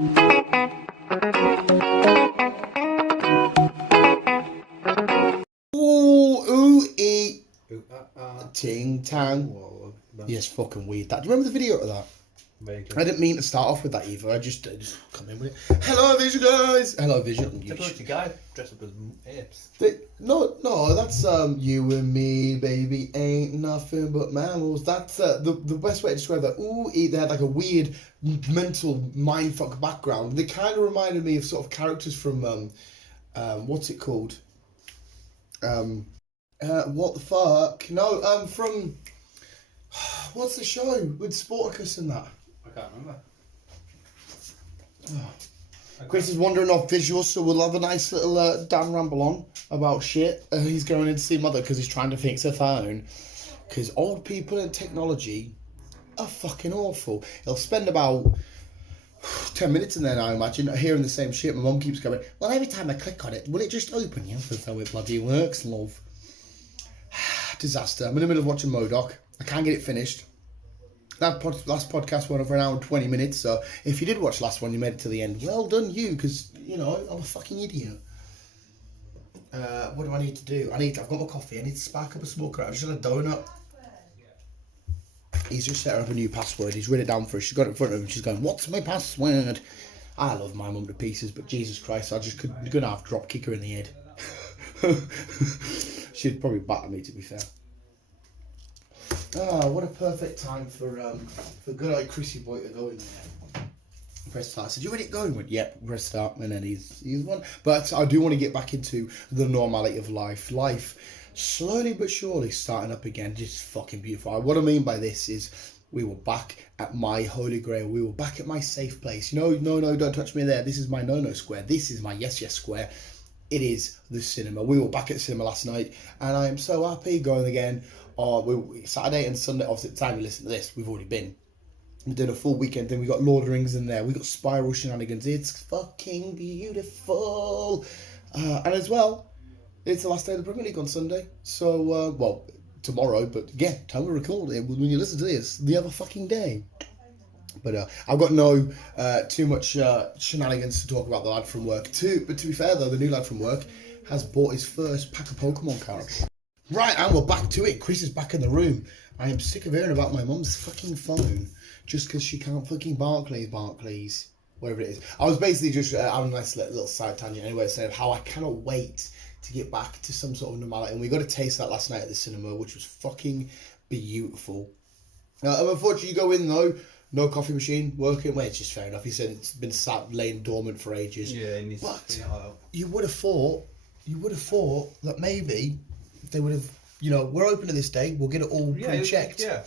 Ting tang. Yes, fucking weird. That. Do you remember the video of that? Vaguely. I didn't mean to start off with that either. I just come in with it. Hello, Visual Guys. Hello, Visual. It's a guy dressed up as apes. No, that's you and me, baby, ain't nothing but mammals. That's the best way to describe that. They had like a weird mental mindfuck background. They kind of reminded me of sort of characters from what's it called? What the fuck? No, from what's the show with Sporticus and that? I can't remember. Oh. Chris is wandering off visuals, so we'll have a nice little Dan ramble on about shit. He's going in to see Mother because he's trying to fix her phone. Because old people and technology are fucking awful. He'll spend about 10 minutes in there now, I imagine, hearing the same shit. My mum keeps going, well, every time I click on it, will it just open? Yeah, that's how it bloody works, love. Disaster. I'm in the middle of watching MODOK. I can't get it finished. That last podcast went over an hour and 20 minutes, so if you did watch the last one, you made it to the end. Well done, you, because, you know, I'm a fucking idiot. What do I need to do? I've got my coffee. I need to spark up a smoker. I've just had a donut. He's just set her up a new password. He's written it down for her. She's got it in front of him. She's going, what's my password? I love my mum to pieces, but Jesus Christ, I just couldn't gonna have drop kick her in the head. She'd probably batter me, to be fair. Ah, what a perfect time for good old Chrissy boy to go in there. Press start. Said, you ready to go? He went, yep, press start, and then he's one. But I do want to get back into the normality of life. Life, slowly but surely, starting up again. Just fucking beautiful. What I mean by this is, we were back at my holy grail. We were back at my safe place. No, don't touch me there. This is my no square. This is my yes square. It is the cinema. We were back at the cinema last night, and I am so happy going again. Saturday and Sunday, obviously at the time you listen to this, we've already been. We did a full weekend thing. We got Lord of the Rings in there. We got Spiral Shenanigans. It's fucking beautiful. And as well, it's the last day of the Premier League on Sunday. So, well, tomorrow, but yeah, time we record it. When you listen to this, the other fucking day. But I've got no too much shenanigans to talk about the lad from work. But to be fair though, the new lad from work has bought his first pack of Pokemon cards. Right, and we're back to it. Chris is back in the room. I am sick of hearing about my mum's fucking phone just because she can't fucking Barclays, whatever it is. I was basically just having a nice little side tangent anyway, saying how I cannot wait to get back to some sort of normality. And we got a taste of that last night at the cinema, which was fucking beautiful. Unfortunately, you go in though, no coffee machine working. Well, it's just fair enough. He said it's been sat laying dormant for ages. Yeah, it needs to you would have thought that maybe they would have, you know, we're open to this day, we'll get it all pre-checked. Yeah.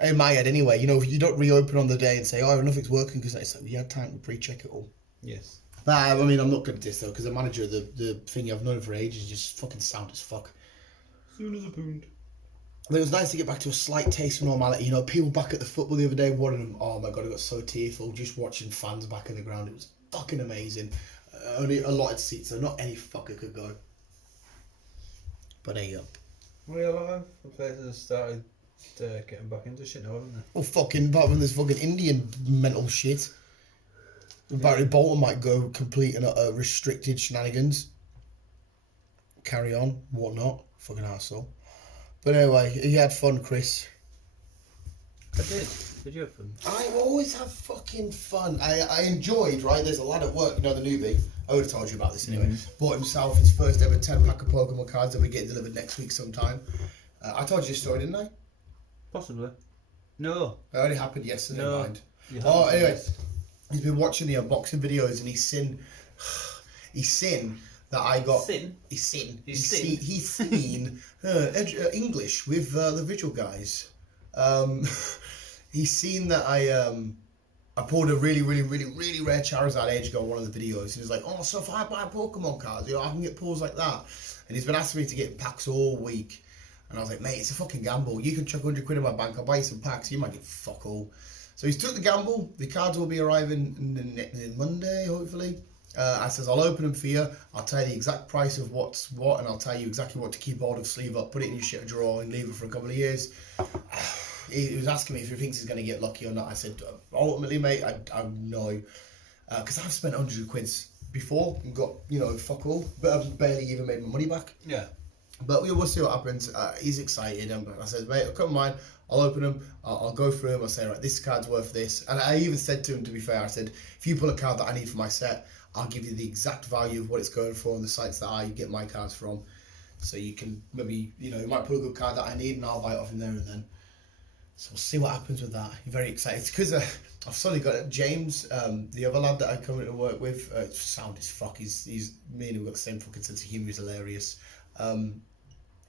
In my head anyway, you know, you don't reopen on the day and say, oh, nothing's working, because it's like, we had time to pre-check it all. Yes. But I mean, I'm not going to diss though, because the manager of the thing I've known for ages is just fucking sound as fuck. Soon as a pound. But it was nice to get back to a slight taste of normality. You know, people back at the football the other day, one of them, oh my God, I got so tearful just watching fans back in the ground. It was fucking amazing. Only allotted seats, so not any fucker could go. But there you go. Well, a lot of places started getting back into shit now, haven't they? Well, fucking, apart from this fucking Indian mental shit. Barry Bolton might go complete and utter restricted shenanigans. Carry on, whatnot. Fucking arsehole. But anyway, you had fun, Chris. I did. Did you have fun? I always have fucking fun. I enjoyed, right? There's a lad at work, you know, the newbie. I would have told you about this anyway. Bought himself his first ever 10-pack of Pokemon cards that we get delivered next week sometime. I told you this story, didn't I? Possibly. No. It only happened yesterday, no. mind. Oh, anyway. He's been watching the unboxing videos and he's seen that I got... He's seen English with the Visual Guys. He's seen that I pulled a really rare Charizard age ago on one of the videos. And he's like, oh, so if I buy Pokemon cards, you know, I can get pulls like that. And he's been asking me to get packs all week. And I was like, mate, it's a fucking gamble. You can chuck 100 quid in my bank, I'll buy you some packs, you might get fuck all. So he's took the gamble. The cards will be arriving in Monday, hopefully. I says, I'll open them for you. I'll tell you the exact price of what's what, and I'll tell you exactly what to keep hold of, sleeve up, put it in your shit drawer, and leave it for a couple of years. He was asking me if he thinks he's going to get lucky or not. I said, ultimately, mate, I know. because I've spent £100 before and got, you know, fuck all, but I've barely even made my money back. Yeah. But we'll see what happens. He's excited, and I said, mate, come mine. I'll open them. I'll go through them. I'll say, right, this card's worth this. And I even said to him, to be fair, I said, if you pull a card that I need for my set, I'll give you the exact value of what it's going for on the sites that I get my cards from. So you can maybe, you know, you might pull a good card that I need, and I'll buy it off him there and then. So we'll see what happens with that. I'm very excited. It's because I've suddenly got James, the other lad that I come to work with. Sound as fuck. He's me and him got the same fucking sense of humour. He's hilarious.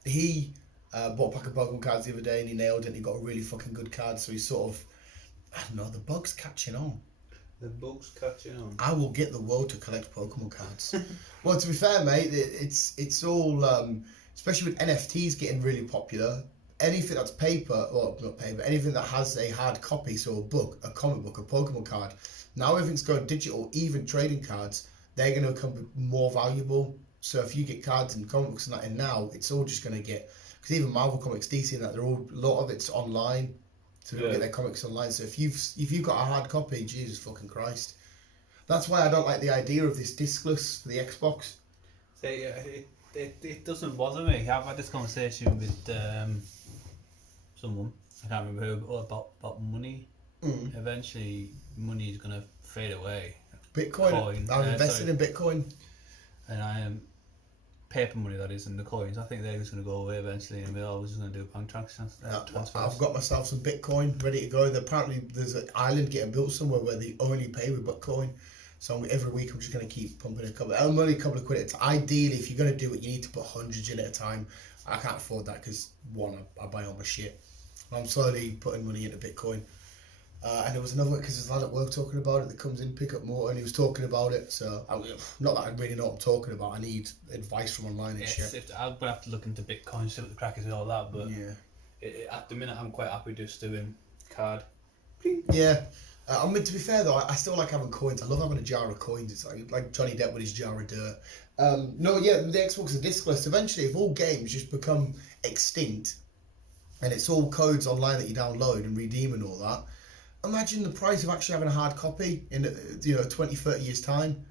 He bought a pack of Pokemon cards the other day and he nailed it and he got a really fucking good card, so he's sort of, I don't know, the bug's catching on. The bug's catching on. I will get the world to collect Pokemon cards. Well, to be fair, mate, it's all, especially with NFTs getting really popular, anything that's paper, or not paper, anything that has a hard copy, so a book, a comic book, a Pokemon card, now everything's going digital, even trading cards, they're going to become more valuable. So if you get cards and comic books and that in now, it's all just going to get, because even Marvel Comics, DC and that, they're all, a lot of it's online. So people get their comics online. So if you've got a hard copy, Jesus fucking Christ. That's why I don't like the idea of this discless for the Xbox. So yeah, it doesn't bother me. I've had this conversation with someone, I can't remember who, about money. Eventually money is going to fade away. Bitcoin. I'm invested in Bitcoin. And I am paper money, that is, and the coins. I think they're just going to go away eventually, and we're always just going to do bank transfers. I've got myself some Bitcoin ready to go. Apparently, there's an island getting built somewhere where they only pay with Bitcoin. So every week, I'm just going to keep pumping a couple. I'm only a couple of quid. It's ideally, if you're going to do it, you need to put hundreds in at a time. I can't afford that because one, I buy all my shit. I'm slowly putting money into Bitcoin. And there was another, because there's a lad at work talking about it that comes in, pick up more, and he was talking about it. So, not that I really know what I'm talking about. I need advice from online and shit. I'm going to have to look into Bitcoin, see what the crack is and all that. But yeah, at the minute, I'm quite happy just doing card. Yeah. I mean, to be fair though, I still like having coins. I love having a jar of coins. It's like Johnny Depp with his jar of dirt. No, yeah, the Xbox is discless. Eventually, if all games just become extinct, and it's all codes online that you download and redeem and all that, imagine the price of actually having a hard copy in 20, 30 years time.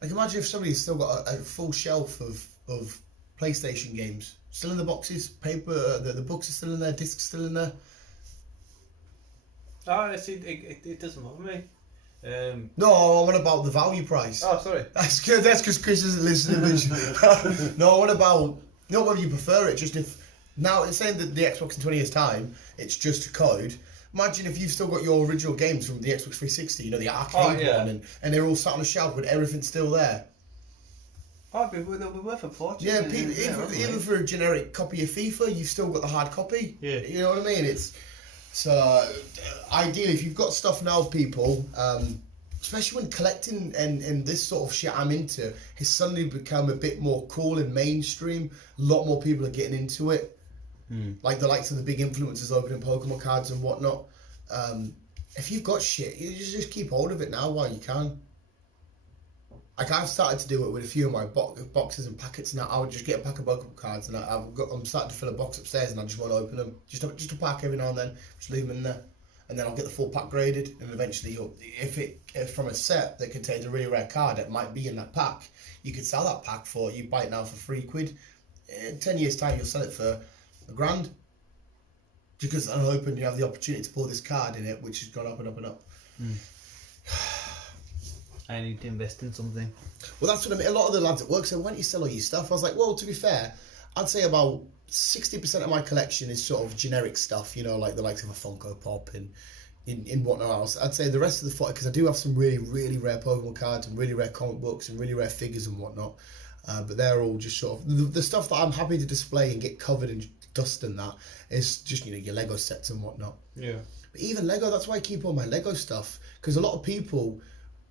Like, imagine if somebody's still got a full shelf of PlayStation games still in the boxes, paper, the books are still in there, discs still in there. Oh, see, it doesn't bother me. No, I want about the value price. Oh, sorry. That's because Chris isn't listening. No, I want about, not whether you prefer it, just if, now it's saying that the Xbox in 20 years time, it's just a code. Imagine if you've still got your original games from the Xbox 360, the arcade one, and they're all sat on the shelf with everything still there. Oh, they'll be worth a fortune. Yeah, even for a generic copy of FIFA, you've still got the hard copy. Yeah. You know what I mean? So, ideally, if you've got stuff now, people, especially when collecting and this sort of shit I'm into, has suddenly become a bit more cool and mainstream. A lot more people are getting into it. Like the likes of the big influencers opening Pokemon cards and whatnot. If you've got shit, you just keep hold of it now while you can. Like, I've started to do it with a few of my boxes and packets now. I would just get a pack of Pokemon cards and I'm starting to fill a box upstairs and I just want to open them. Just a pack every now and then, just leave them in there. And then I'll get the full pack graded, and eventually, if from a set that contains a really rare card that might be in that pack, you could sell that pack for, you buy it now for £3. In 10 years' time, you'll sell it for £1,000. Because unopened, you have the opportunity to pull this card in it, which has gone up and up and up. I need to invest in something. Well, that's what I mean. A lot of the lads at work said, why don't you sell all your stuff? I was like, well, to be fair, I'd say about 60% of my collection is sort of generic stuff, like the likes of a Funko Pop and in whatnot else. I'd say the rest of the because I do have some really, really rare Pokemon cards and really rare comic books and really rare figures and whatnot. But they're all just sort of the stuff that I'm happy to display and get covered in dust and that is just, your Lego sets and whatnot. Yeah. But even Lego, that's why I keep all my Lego stuff, because a lot of people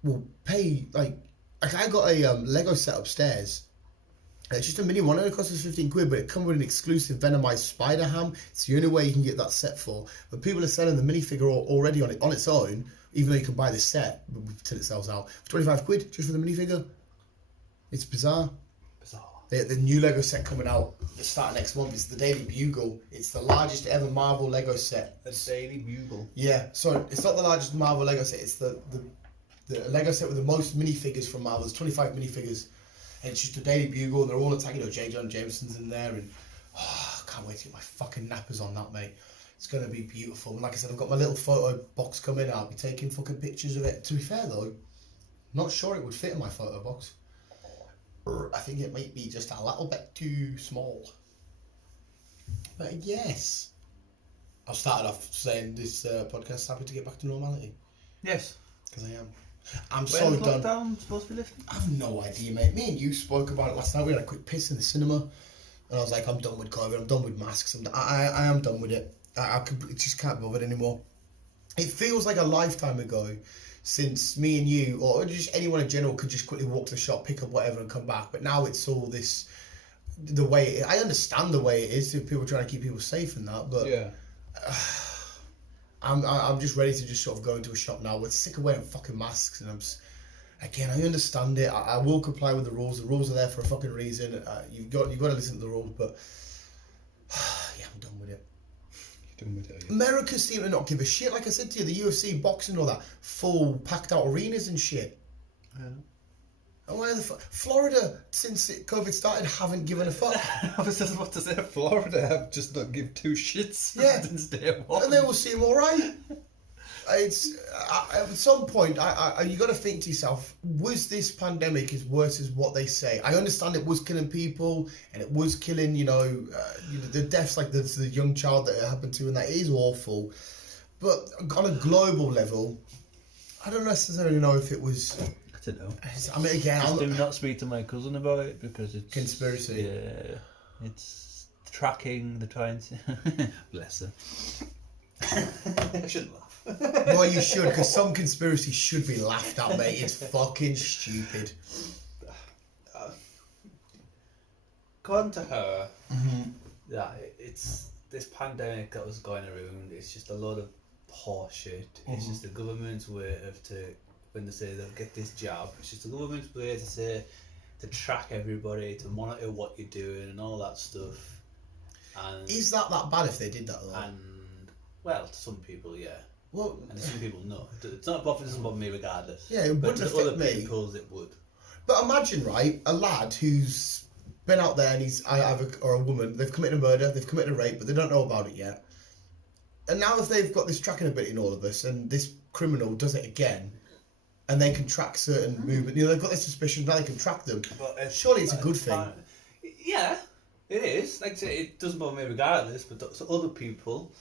will pay, like I got a Lego set upstairs. It's just a mini one, and it costs us £15, but it comes with an exclusive Venomized Spider Ham. It's the only way you can get that set for. But people are selling the minifigure already on its own, even though you can buy the set until it sells out for £25 just for the minifigure. It's bizarre. The new Lego set coming out the start of next month is the Daily Bugle. It's the largest ever Marvel Lego set. The Daily Bugle. Yeah, so it's not the largest Marvel Lego set. It's the the Lego set with the most minifigures from Marvel. There's 25 minifigures, and it's just a Daily Bugle, and they're all attacking. J. Jonah Jameson's in there, and I can't wait to get my fucking nappers on that, mate. It's gonna be beautiful. And like I said, I've got my little photo box coming. I'll be taking fucking pictures of it. To be fair though, not sure it would fit in my photo box. I think it might be just a little bit too small. But yes, I've started off saying this podcast happy to get back to normality. Yes. Because I am. I'm so done. Lockdown supposed to be lifted? I have no idea, mate. Me and you spoke about it last night. We had a quick piss in the cinema. And I was like, I'm done with COVID. I'm done with masks. I am done with it. I just can't bother it anymore. It feels like a lifetime ago since me and you, or just anyone in general, could just quickly walk to the shop, pick up whatever and come back. But now it's all this, the way, I understand the way it is if people are trying to keep people safe and that, but yeah. I'm just ready to just sort of go into a shop now. We're sick of wearing fucking masks, and again, I understand it. I will comply with the rules. The rules are there for a fucking reason. You've got to listen to the rules, but yeah, I'm done with it. America seem to not give a shit. Like I said to you, the UFC, boxing, all that, full packed out arenas and shit. Yeah. And why the fuck? Florida, since COVID started, haven't given a fuck. I was just about to say, Florida have just not give two shits. Yeah. Since day one. And they will seem alright. It's at some point, you got to think to yourself: was this pandemic as worse as what they say? I understand it was killing people and it was killing, the deaths, like the young child that it happened to, and that is awful. But on a global level, I don't necessarily know if it was. I don't know. I mean, again, just do not speak to my cousin about it because it's conspiracy. Yeah, it's tracking. They're trying to bless her. I shouldn't laugh. Well, you should, because some conspiracy should be laughed at, mate. It's fucking stupid. According to her, yeah, it's this pandemic that was going around. It's just a lot of horse shit. It's just the government's way when they say they'll get this job. It's just the government's way to track everybody, to monitor what you're doing and all that stuff. And is that bad if they did that though? And well, to some people, yeah. Well, and some people no. It's not it doesn't bother me regardless. Yeah, it but wouldn't to affect other me. people it would. But imagine, right, a lad who's been out there and he's or a woman, they've committed a murder, they've committed a rape, but they don't know about it yet. And now if they've got this tracking ability in all of us, and this criminal does it again, and they can track certain movement, they've got this suspicion, now they can track them. But surely it's a good thing. Yeah, it is. Like I say, it doesn't bother me regardless, but to other people,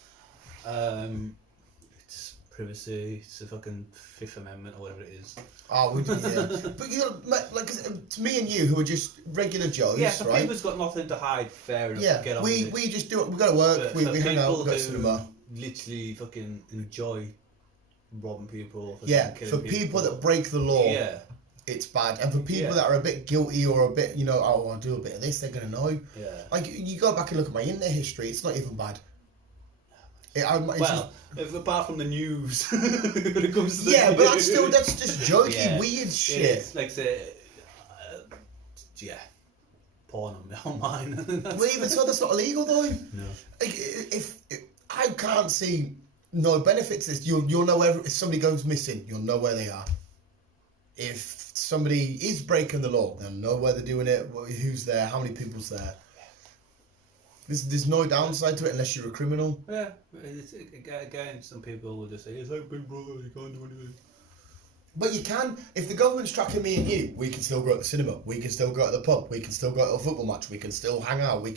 it's privacy, it's the fucking Fifth Amendment or whatever it is. Oh, we do, yeah. But like, to me and you, who are just regular Joes, yeah, so right? people's got nothing to hide, fair enough. Yeah, get on we just do it, we go to work, we hang out, we go to cinema. Literally fucking enjoy robbing people. Yeah, for people that break the law, yeah, it's bad. And for people that are a bit guilty or a bit, oh, I'll do a bit of this, they're going to know. Yeah. Like, you go back and look at my internet history, it's not even bad. Apart from the news, when it comes to the yeah, but that's just jokey, weird shit. It's like say, porn on mine. Well, even so, that's not illegal though. No. Like, if I can't see no benefits to this, you'll know if somebody goes missing, you'll know where they are. If somebody is breaking the law, they'll know where they're doing it, who's there, how many people's there. There's no downside to it unless you're a criminal. Yeah, again, some people will just say, it's like Big Brother, you can't do anything. But you can. If the government's tracking me and you, we can still go to the cinema, we can still go to the pub, we can still go to a football match, we can still hang out. I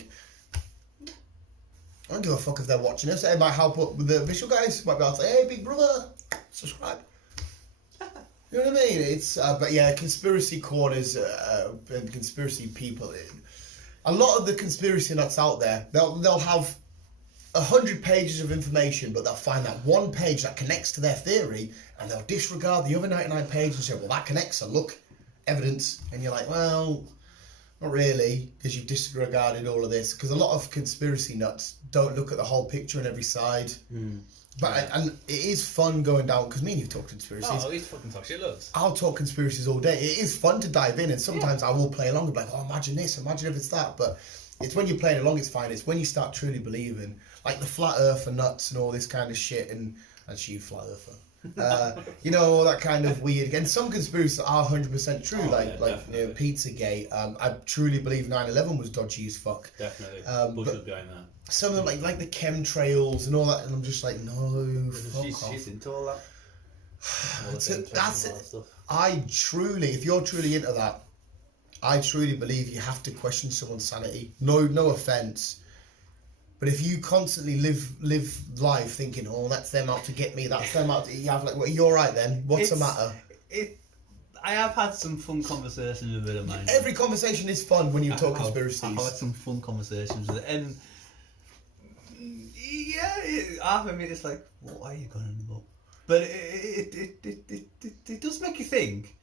don't give a fuck if they're watching us. It might help up with the visual guys. Might be able to say, hey, Big Brother, subscribe. You know what I mean? It's but yeah, conspiracy corners and conspiracy people. A lot of the conspiracy nuts out there, they'll have 100 pages of information, but they'll find that one page that connects to their theory, and they'll disregard the other 99 pages and say, well, that connects, so look, evidence. And you're like, well, not really, because you've disregarded all of this. Because a lot of conspiracy nuts don't look at the whole picture on every side. But and it is fun going down, because me and you've talked conspiracies. Oh, he's fucking talk shit loads. I'll talk conspiracies all day. It is fun to dive in, and sometimes I will play along and be like, oh, imagine this, imagine if it's that. But it's when you're playing along, it's fine. It's when you start truly believing, like the flat earther nuts and all this kind of shit, and she flat earther. You know, all that kind of weird. And some conspiracies are 100% true, like you know, Pizzagate. I truly believe 9/11 was dodgy as fuck. Definitely. Bush was behind that. Some of them, like the chemtrails and all that, and I'm just like, no, fuck off. She's into all that. That's it. I truly, if you're truly into that, I truly believe you have to question someone's sanity. No offense. But if you constantly live life thinking, oh, that's them out to get me, that's them out to... You have like, well, you're right then. What's the matter? I have had some fun conversations with a bit of mine. Every conversation is fun when you talk conspiracies. I've had some fun conversations with it. And yeah, half of me it's like, what are you going on about? But it does make you think.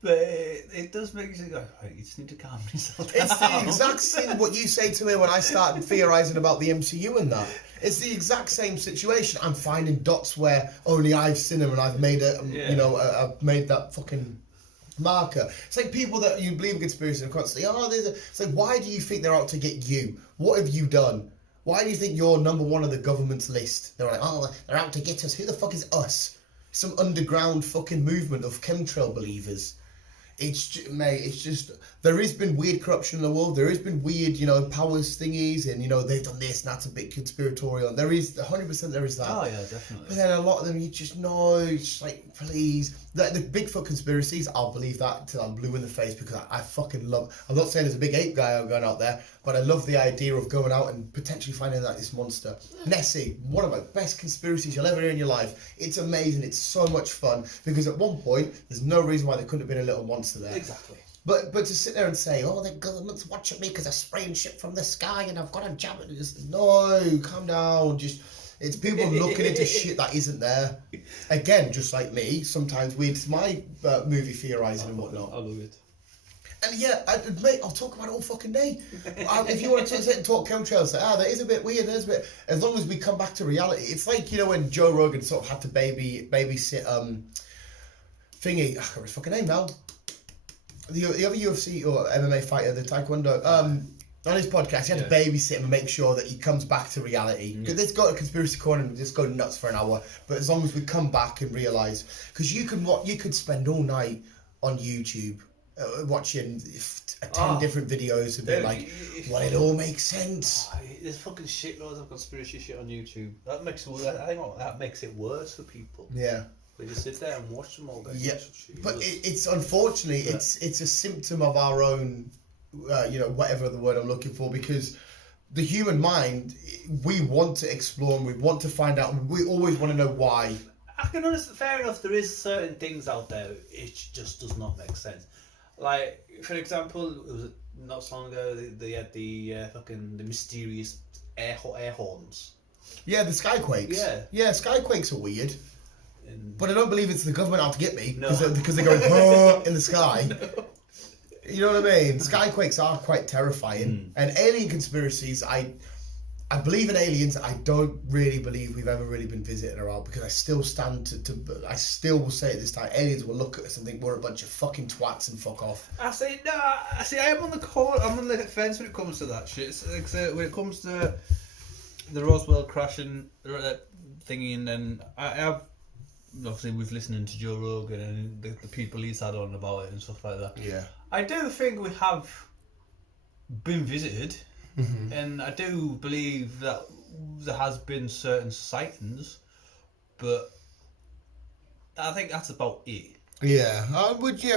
But it does make you think, oh, right, you just need to calm yourself down. It's the exact same what you say to me when I started theorising about the MCU and that. It's the exact same situation. I'm finding dots where only I've seen them and I've made I've made that fucking marker. It's like people that you believe in conspiracy and constantly, it's like, why do you think they're out to get you? What have you done? Why do you think you're number one on the government's list? They're like, oh, they're out to get us. Who the fuck is us? Some underground fucking movement of chemtrail believers. It's just there has been weird corruption in the world. There has been weird, powers thingies, and they've done this, and that's a bit conspiratorial. And there is 100% there is that. Oh yeah, definitely. But then a lot of them, you just know, it's like, please. The Bigfoot conspiracies, I'll believe that till I'm blue in the face because I fucking love. I'm not saying there's a big ape guy going out there, but I love the idea of going out and potentially finding out this monster. Nessie, one of my best conspiracies you'll ever hear in your life. It's amazing. It's so much fun because at one point there's no reason why there couldn't have been a little monster there. Exactly. But to sit there and say, oh, the government's watching me because they're spraying shit from the sky and I've got a jab at this. No, calm down. It's people looking into shit that isn't there. Again, just like me, sometimes it's my movie theorising and whatnot. I love it. And yeah, mate, I'll talk about it all fucking day. If you want to sit and talk chemtrails, say, that is a bit weird, there's a bit... As long as we come back to reality. It's like, when Joe Rogan sort of had to babysit, thingy, I can't remember his fucking name now. The other UFC or MMA fighter, the Taekwondo, on his podcast, he had to babysit him and make sure that he comes back to reality. Because let's go to Conspiracy Corner and just go nuts for an hour. But as long as we come back and realise... Because you could spend all night on YouTube watching 10 different videos and be like, well, it all makes sense. There's fucking shitloads of conspiracy shit on YouTube. I think that makes it worse for people. Yeah. We just sit there and watch them all day. Yeah, but it's unfortunately it's a symptom of our own, whatever the word I'm looking for, because the human mind, we want to explore and we want to find out. We always want to know why. I can understand. Fair enough. There is certain things out there it just does not make sense. Like, for example, it was not so long ago they had the mysterious air horns. Yeah, the skyquakes. Yeah, skyquakes are weird. But I don't believe it's the government out to get me because they're going in the sky. No. You know what I mean? Skyquakes are quite terrifying. And alien conspiracies, I believe in aliens. I don't really believe we've ever really been visited around because I still stand I still will say at this time, aliens will look at us and think we're a bunch of fucking twats and fuck off. I am on the fence when it comes to that shit. When it comes to the Roswell crashing thingy, and then I have. Obviously, we've listened to Joe Rogan and the people he's had on about it and stuff like that. Yeah. I do think we have been visited, and I do believe that there has been certain sightings, but I think that's about it. Yeah,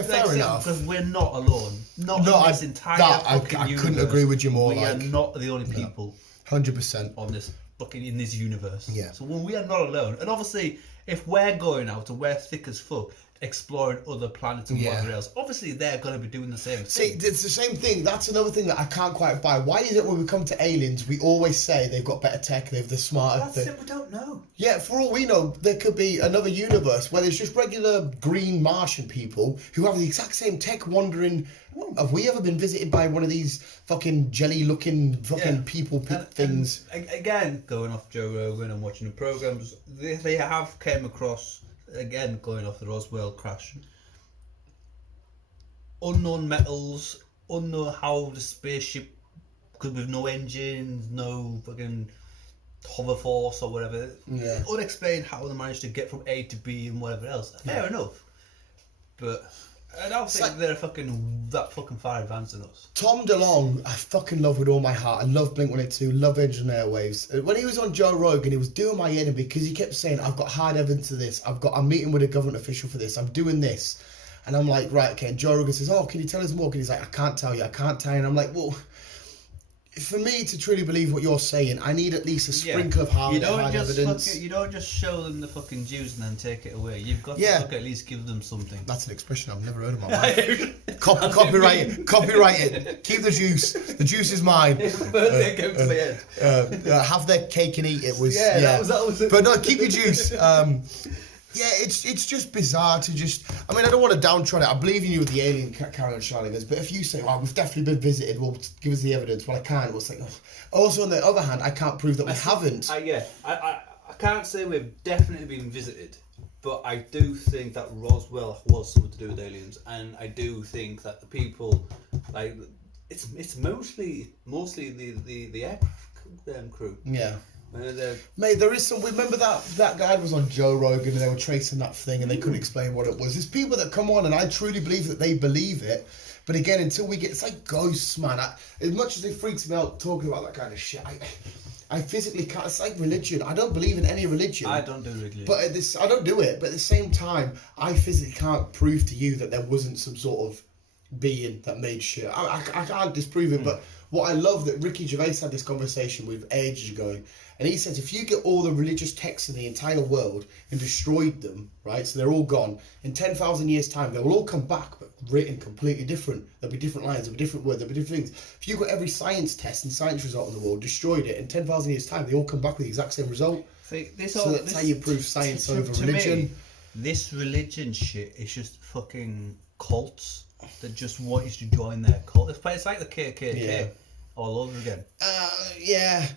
fair enough. Because we're not alone. Not in this entire fucking universe. I couldn't agree with you more. We are not the only people. 100% on this in this universe. Yeah. So when we are not alone, and obviously, if we're going out and we're thick as fuck, exploring other planets and whatever else, obviously they're going to be doing the same thing. See, it's the same thing. That's another thing that I can't quite buy. Why is it when we come to aliens, we always say they've got better tech, they're smarter? That's it, we don't know. Yeah, for all we know, there could be another universe where there's just regular green Martian people who have the exact same tech wandering. Have we ever been visited by one of these fucking jelly-looking fucking people things? And again, going off Joe Rogan and watching the programs, they have came across, again, going off the Roswell crash, unknown metals, unknown how the spaceship, because with no engines, no fucking hover force or whatever. Yeah. Unexplained how they managed to get from A to B and whatever else. Fair enough. But I don't think they're that fucking far advanced than us. Tom DeLonge, I fucking love with all my heart. I love Blink-182, love Engine Airwaves. When he was on Joe Rogan, he was doing my head in because he kept saying, I've got hard evidence of this. I'm meeting with a government official for this. I'm doing this. And I'm like, right, okay. And Joe Rogan says, oh, can you tell us more? And he's like, I can't tell you. And I'm like, well, for me to truly believe what you're saying, I need at least a sprinkle of hard evidence. You don't just show them the fucking juice and then take it away. You've got to at least give them something. That's an expression I've never heard in my life. Copyright it. Keep the juice. The juice is mine. Birthday came to the end. Have their cake and eat it. That was it. But no, keep your juice. Yeah, it's just bizarre to just... I mean, I don't want to downtrod it. I believe in you with the alien carrying on shenanigans, but if you say, well, we've definitely been visited, well, give us the evidence. Well, I can't. Well, it's like... Oh. Also, on the other hand, I can't prove that we haven't. I can't say we've definitely been visited, but I do think that Roswell was something to do with aliens, and I do think that the people... like it's mostly the air crew. Yeah. Mate, there is some. Remember that guy was on Joe Rogan and they were tracing that thing and they couldn't explain what it was. There's people that come on and I truly believe that they believe it, but again, until we get, it's like ghosts, man. As much as it freaks me out talking about that kind of shit, I physically can't. It's like religion. I don't believe in any religion. I don't do religion. But I don't do it. But at the same time, I physically can't prove to you that there wasn't some sort of being that made shit. I can't disprove it. But what I love that Ricky Gervais had this conversation with ages ago. And he says, if you get all the religious texts in the entire world and destroyed them, right, so they're all gone, in 10,000 years' time, they will all come back, but written completely different. There'll be different lines, there'll be different words, there'll be different things. If you got every science test and science result in the world, destroyed it, in 10,000 years' time, they all come back with the exact same result. So that's how you prove science over religion. Me, this religion shit is just fucking cults that just want you to join their cult. It's like the KKK all over again. Yeah.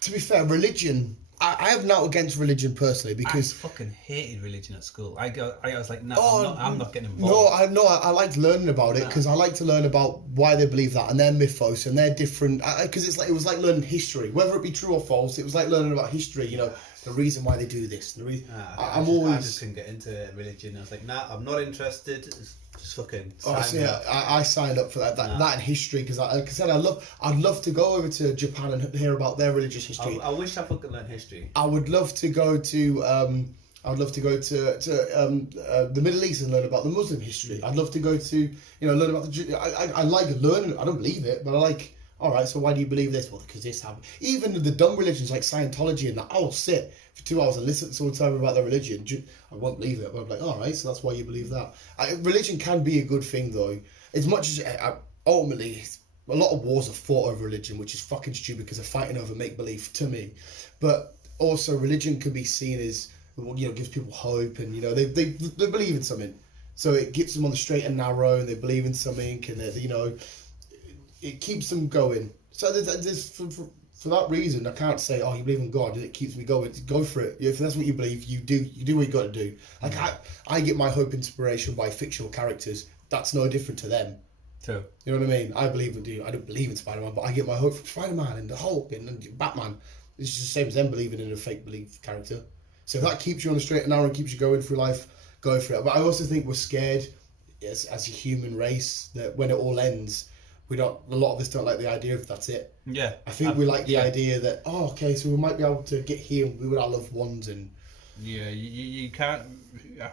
To be fair, religion... I have not against religion personally because... I fucking hated religion at school. I was like, no, I'm not getting involved. No, I liked learning about it because I like to learn about why they believe that and their mythos and their different... Because it was like learning history. Whether it be true or false, it was like learning about history, you know, the reason why they do this. The reason, I just couldn't get into religion. I was like, nah, I'm not interested. Just fucking sign me up. I signed up for that and history because like I said, I'd love to go over to Japan and hear about their religious history. I wish I fucking learned history. I would love to go to the Middle East and learn about the Muslim history. I'd love to go to learn about the. I like learning. I don't believe it, but I like. All right, so why do you believe this? Well, because this happened. Even the dumb religions like Scientology and that, I will sit for 2 hours and listen to someone tell me about their religion. I won't believe it, but I'm like, all right, so that's why you believe that. Religion can be a good thing, though. As much as ultimately, a lot of wars are fought over religion, which is fucking stupid because they're fighting over make-believe to me. But also, religion can be seen as, gives people hope and, they believe in something. So it gets them on the straight and narrow and they believe in something and, it keeps them going. So there's for that reason, I can't say, oh, you believe in God, and it keeps me going. Go for it. If that's what you believe, you do what you got to do. Like I get my hope inspiration by fictional characters. That's no different to them. True. You know what I mean? I don't believe in Spider-Man, but I get my hope from Spider-Man and the Hulk and Batman. It's just the same as them believing in a fake belief character. So if that keeps you on the straight and narrow and keeps you going through life, go for it. But I also think we're scared as a human race that when it all ends, a lot of us don't like the idea of that's it. Yeah. I think we like the idea that, okay, so we might be able to get here with our loved ones and... Yeah, you can't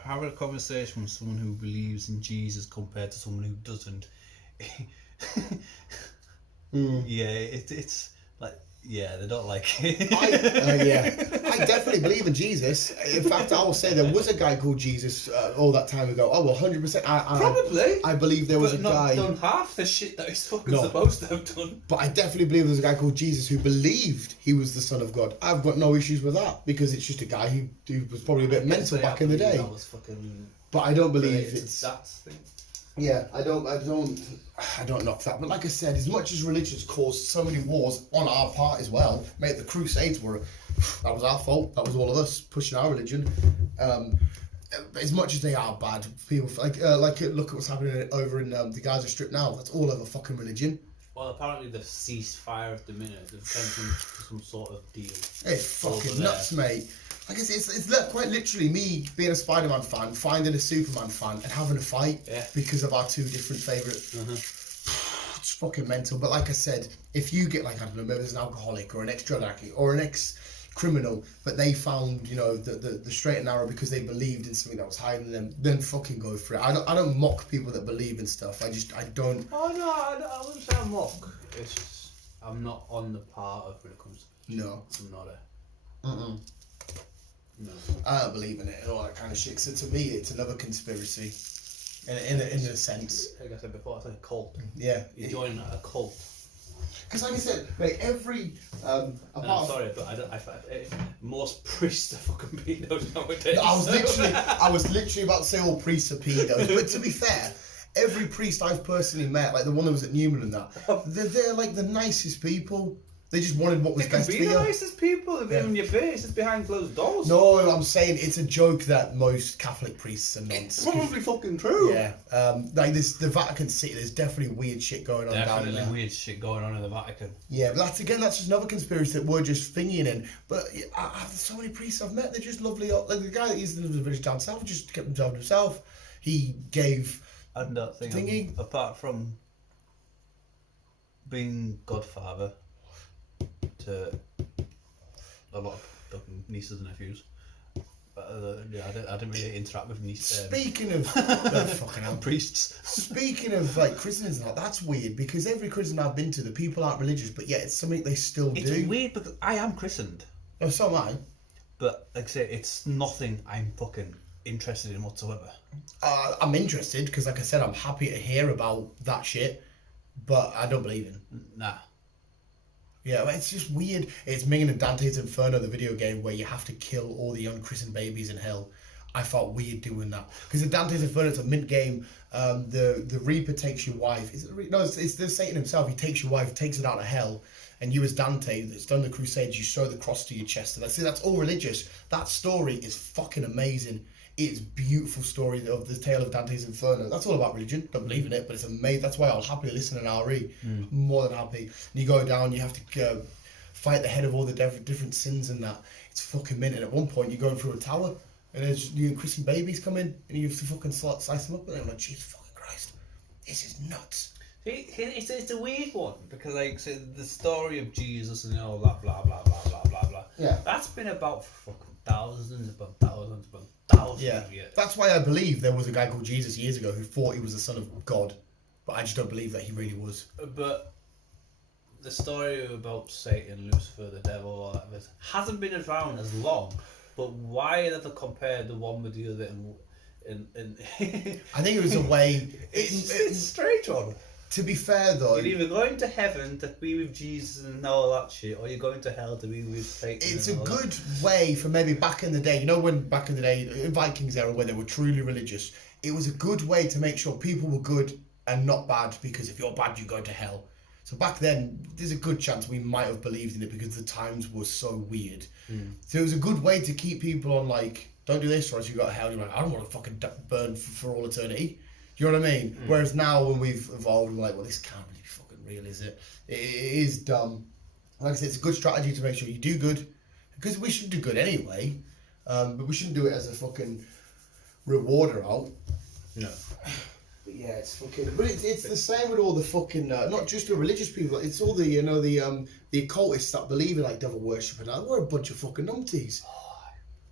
have a conversation with someone who believes in Jesus compared to someone who doesn't. Yeah, it's like... Yeah, they don't like it. I definitely believe in Jesus. In fact, I will say there was a guy called Jesus all that time ago. Oh, well, 100%. Probably. I believe there was a guy... But not done half the shit that he's fucking supposed to have done. But I definitely believe there was a guy called Jesus who believed he was the Son of God. I've got no issues with that because it's just a guy who was probably a bit mental back in the day. But I don't believe it's... That thing. Yeah, I don't knock that. But like I said, as much as religion's caused so many wars on our part as well, mate, the Crusades that was our fault. That was all of us pushing our religion. As much as they are bad, people look at what's happening over in the Guyz Strip now. That's all over fucking religion. Well, apparently they've ceased fire at the minute. They've come to some sort of deal. It's fucking nuts, mate. I guess it's quite literally me being a Spider-Man fan, finding a Superman fan, and having a fight because of our two different favourite. It's fucking mental. But like I said, if you get like, I don't know, maybe there's an alcoholic or an ex-drug addict or an ex-criminal, but they found, you know, the straight and narrow because they believed in something that was higher than them, then fucking go for it. I don't mock people that believe in stuff. I don't. Oh no, I wouldn't say I mock. It's just I'm not on the part of when it comes to. No. I'm not a. No. I don't believe in it and all that kind of shit. So to me, it's another conspiracy, in a sense. Like I said before, it's like a cult. Yeah. You're joining a cult. Because like I said, mate, every I'm sorry, but most priests are fucking pedos nowadays. I was literally about to say all priests are pedos, but to be fair, every priest I've personally met, like the one that was at Newman and that, they're like the nicest people. They just wanted what was best for you. They can be the nicest people. They're in your face. It's behind closed doors. No, I'm saying it's a joke that most Catholic priests are nuts. It's probably fucking true. Yeah. Like the Vatican City, there's definitely weird shit going on down there. Definitely weird shit going on in the Vatican. Yeah, but that's just another conspiracy that we're just thinking in. But so many priests I've met, they're just lovely. Like the guy that used to live in the village down south just kept himself to himself. He gave. And that thing, apart from being godfather to a lot of fucking nieces and nephews. I didn't really interact with nieces. Speaking of fucking hell, priests. Speaking of like christenings and that's weird because every christening I've been to, the people aren't religious, but yet it's something they still do. It's weird because I am christened. Oh, so am I. But like I say, it's nothing I'm fucking interested in whatsoever. I'm interested because, like I said, I'm happy to hear about that shit, but I don't believe in. Nah. Yeah, it's just weird. It's Ming and Dante's Inferno, the video game where you have to kill all the unchristened babies in hell. I felt weird doing that because in Dante's Inferno, it's a mint game. The Reaper takes your wife. It's the Satan himself. He takes your wife, takes it out of hell, and you as Dante, that's done the Crusades, you sew the cross to your chest. And that's all religious. That story is fucking amazing. It's a beautiful story of the tale of Dante's Inferno. That's all about religion. Don't believe in it, but it's amazing. That's why I'll happily listen to an RE. More than happy. And you go down, you have to fight the head of all the different sins and that. It's fucking mint. And at one point, you're going through a tower, and there's the Christian babies come in, and you have to fucking slice them up. And I'm like, Jesus fucking Christ, this is nuts. See, it's a weird one because, like, so the story of Jesus and all that, blah blah blah blah blah blah. Yeah. That's been about for fucking thousands upon thousands of years. That's why I believe there was a guy called Jesus years ago who thought he was the son of God, but I just don't believe that he really was. But the story about Satan, Lucifer, the devil, all that hasn't been around as long. But why never compare the one with the other? And I think it was a way. It's a strange one. To be fair though, you're either going to heaven to be with Jesus and all that shit, or you're going to hell to be with Satan. It's a good way for maybe back in the day, you know, when back in the day, in Vikings era, where they were truly religious, it was a good way to make sure people were good and not bad, because if you're bad, you go to hell. So back then, there's a good chance we might have believed in it because the times were so weird. So it was a good way to keep people on, like, don't do this or else you go to hell. You're like, I don't want to fucking burn for all eternity. Do you know what I mean? Whereas now, when we've evolved, we're like, well, this can't really be fucking real, is it? It is dumb. Like I said, it's a good strategy to make sure you do good, because we should do good anyway, but we shouldn't do it as a fucking rewarder out. No. But yeah, it's fucking. But it's the same with all the fucking not just the religious people. It's all the the occultists that believe in like devil worship and that. We're a bunch of fucking numpties.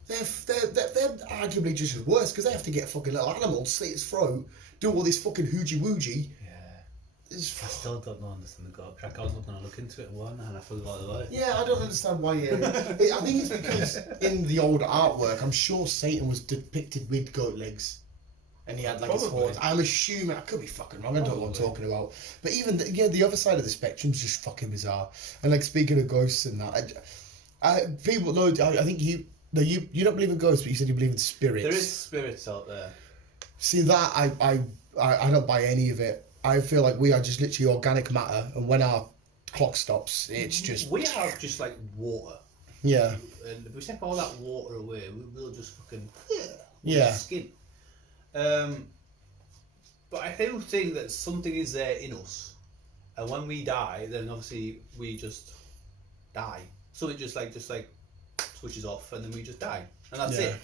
They're arguably just as worse because they have to get a fucking little animal, slit its throat, do all this fucking hoogie woogie. Yeah. I still don't understand the God track. I was looking to look into it one and I forgot about it. Yeah, I don't understand why. I think it's because in the old artwork, I'm sure Satan was depicted with goat legs. And he had like his horns. I'm assuming, I could be fucking wrong, I don't know what I'm talking about. But even, the other side of the spectrum is just fucking bizarre. And like speaking of ghosts and that, people know, I think you don't believe in ghosts, but you said you believe in spirits. There is spirits out there. See that, I don't buy any of it. I feel like we are just literally organic matter, and when our clock stops, it's just... We are just like water. Yeah. And if we take all that water away, we'll just fucking... Yeah. Skin. But I do think that something is there in us, and when we die, then obviously we just die. So it just like switches off, and then we just die, and that's it.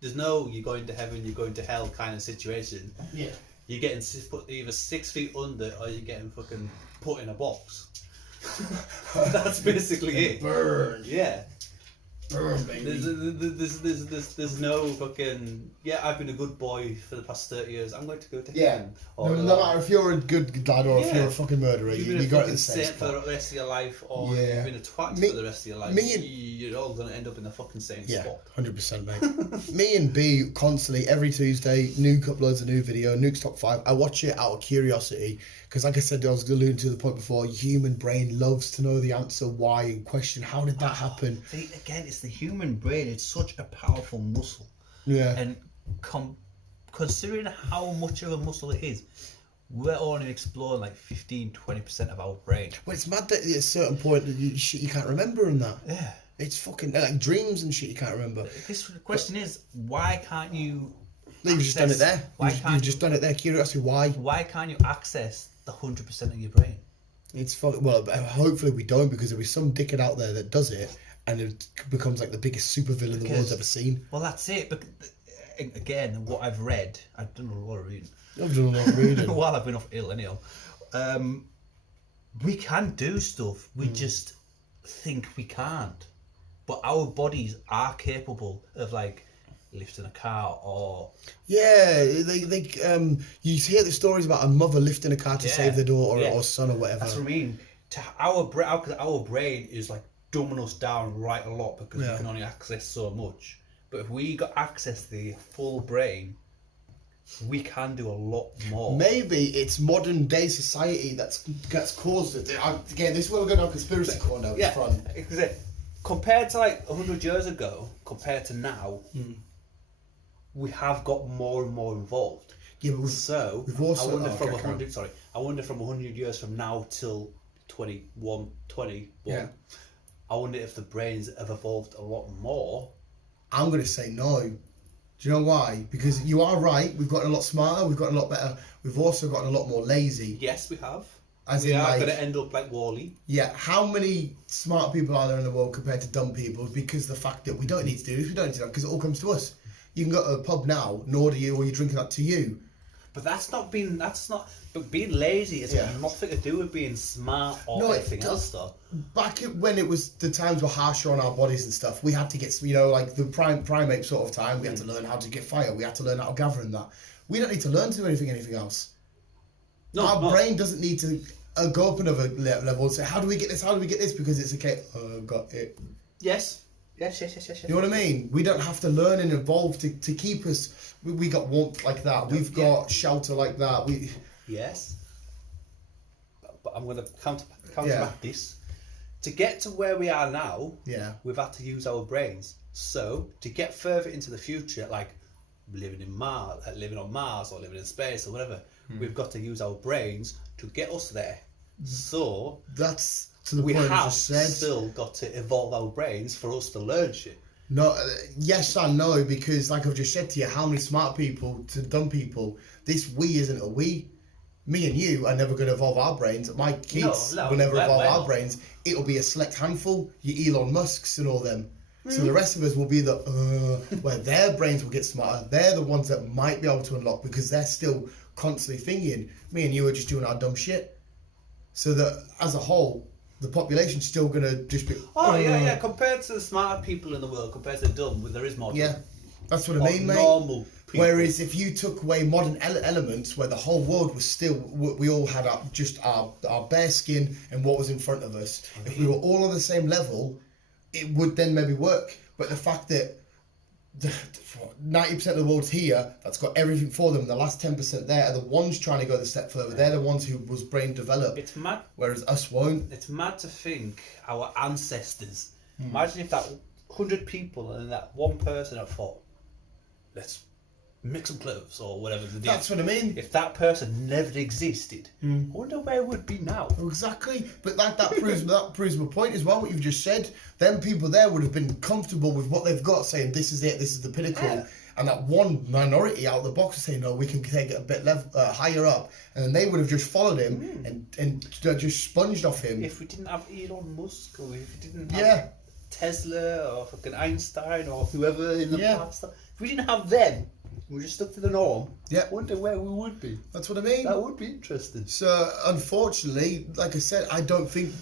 There's no you're going to heaven, you're going to hell kind of situation. Yeah. You're getting put either 6 feet under, or you're getting fucking put in a box. That's basically it. Burn. Yeah. Burn, baby. There's no fucking I've been a good boy for the past 30 years. I'm going to go to Yeah. heaven. Or No matter if you're a good lad or if you're a fucking murderer, you've you been a got fucking the same saint for spot. the rest of your life, or Yeah. you've been a twat for the rest of your life. You're all going to end up in the fucking same spot. 100%, mate. Me and B constantly every Tuesday, Nuke uploads a new video, Nuke's top 5. I watch it out of curiosity because, like I said, I was alluding to the point before. Human brain loves to know the answer, why, and question how did that happen. See, again, it's the human brain. It's such a powerful muscle. Yeah. And considering how much of a muscle it is, we're only exploring like 15-20% of our brain. Well, it's mad that at a certain point shit you can't remember and that. Yeah. It's fucking like dreams and shit you can't remember. This question is, why can't you? No, you've just done it there. You've just done it there. Curiosity, why? Why can't you access the 100% of your brain? It's fucking well. Hopefully we don't, because there'll be some dickhead out there that does it, and it becomes like the biggest supervillain the world's ever seen. Well, that's it. But again, what I've read, I've done a lot of reading. I've done a lot of reading. While I've been off ill, anyhow. We can do stuff. We just think we can't. But our bodies are capable of like lifting a car or yeah, they you hear the stories about a mother lifting a car to save their daughter or son or whatever. That's what I mean. To our brain is like dumbing us down right a lot because we can only access so much. But if we got access to the full brain, we can do a lot more. Maybe it's modern day society that's caused it. Again, this is where we're going on conspiracy corner. Yeah, exactly. Compared to like 100 years ago, compared to now, we have got more and more involved. Yeah, but we've also, I wonder from 100 years from now till 21, I wonder if the brains have evolved a lot more. I'm going to say no. Do you know why? Because you are right. We've gotten a lot smarter. We've gotten a lot better. We've also gotten a lot more lazy. Yes, we have. We are going to end up like Wall-E. Yeah. How many smart people are there in the world compared to dumb people? Because the fact that we don't need to do this, we don't need to do that, because it all comes to us. You can go to a pub now and order you, or you're drinking that to you. But but being lazy has got nothing to do with being smart or anything else, though. Back when it was, the times were harsher on our bodies and stuff, we had to get, like the primate sort of time, we had to learn how to get fire, we had to learn how to gather and that. We don't need to learn to do anything else. No, our brain doesn't need to go up another level and say, how do we get this, because it's okay, I've got it. Yes. You know what I mean? We don't have to learn and evolve to keep us. We got warmth like that. We've got shelter like that. Yes. But I'm going to counteract this. To get to where we are now, we've had to use our brains. So to get further into the future, like living on Mars or living in space or whatever, we've got to use our brains to get us there. So that's to the we point have I just said. Still got to evolve our brains for us to learn shit. No, yes and no, because like I've just said to you, how many smart people to dumb people, this we isn't a we. Me and you are never going to evolve our brains. My kids will never evolve our brains. It'll be a select handful, your Elon Musks and all them. So the rest of us will be where their brains will get smarter. They're the ones that might be able to unlock, because they're still constantly thinking. Me and you are just doing our dumb shit. So that as a whole, the population's still going to just be... yeah. Compared to the smarter people in the world, compared to the dumb, there is more. Yeah, that's what I mean, mate. Normal people. Whereas if you took away modern elements where the whole world was still... We all had our bare skin and what was in front of us. If we were all on the same level, it would then maybe work. But the fact that 90% of the world's here, that's got everything for them, and the last 10% there are the ones trying to go the step further. They're the ones who was brain developed. It's mad. Whereas us won't. It's mad to think our ancestors. Imagine if that 100 people and that one person had thought, let's make some clothes or whatever they did. That's what I mean. If that person never existed, I wonder where it would be now. Exactly. But that proves my point as well, what you've just said. Them people there would have been comfortable with what they've got, saying this is it, this is the pinnacle. Yeah. and that one minority out of the box is saying, no, we can take it a bit higher up, and then they would have just followed him and just sponged off him. If we didn't have Elon Musk, or if we didn't have Tesla or fucking Einstein or whoever in the past, if we didn't have them, we just stuck to the norm. I wonder where we would be. That's what I mean. That would be interesting. So unfortunately, like I said, I don't think